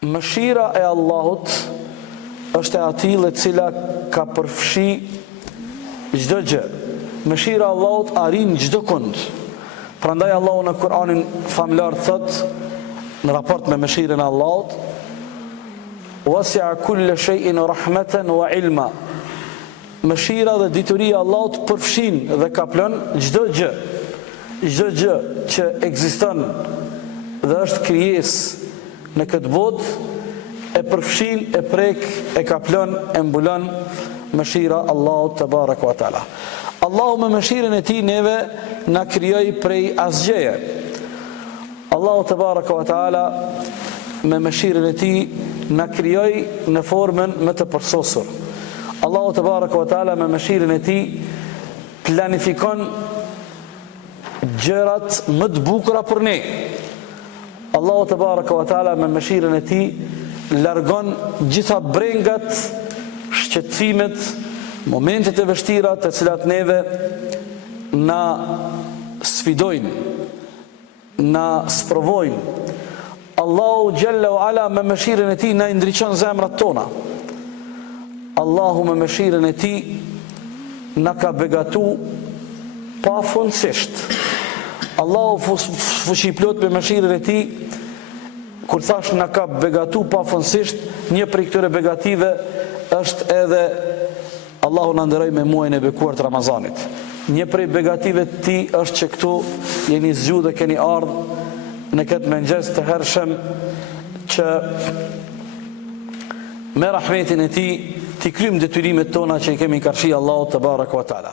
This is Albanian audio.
Mëshira e Allahut është e atillë e cila ka përfshi çdo gjë. Mëshira e Allahut arrin çdo kund. Prandaj Allahu në Kur'anin famlar thot në raport me mëshirën e Allahut: "Wasi'a kulla shay'in rahmatan wa ilma." Mëshira dhe dituria e Allahut përfshin dhe kaplon çdo gjë. Çdo gjë që ekziston dhe është krijesë në këtë botë e përfshin, e prek, e kaplon, e mbulon mëshira Allahut te baraka wa taala. Allahu me mëshirën e tij neve na krijoi prej asgjëje. Allahu te baraka wa taala me mëshirën e tij na krijoi në formën më të përsosur. Allahu te baraka wa taala me mëshirën e tij planifikon gjërat më të bukura për ne. Allahu te baraka wa taala me mëshirën e tij largon gjitha brengat, shqetësimet, momentet e vështira të cilat neve na sfidojnë, na sprovojnë. Allahu Jalla wa Ala me mëshirën e tij na ndriçon zemrat tona. Allahu me mëshirën e tij na ka begatu pafundësisht. Allahu fuqiplot me mëshirën e tij, kur thash na ka begatu pafundësisht, një prej këtyre begative është edhe Allahu na nderoj me muajin e bekuar të Ramazanit. Një prej begative të tij është që këtu jeni zgjuar dhe keni ardhur në këtë mëngjes të hershëm që me rahmetin e tij t'i kryjmë detyrimet tona që i kemi karshi Allahu te baraka wa taala.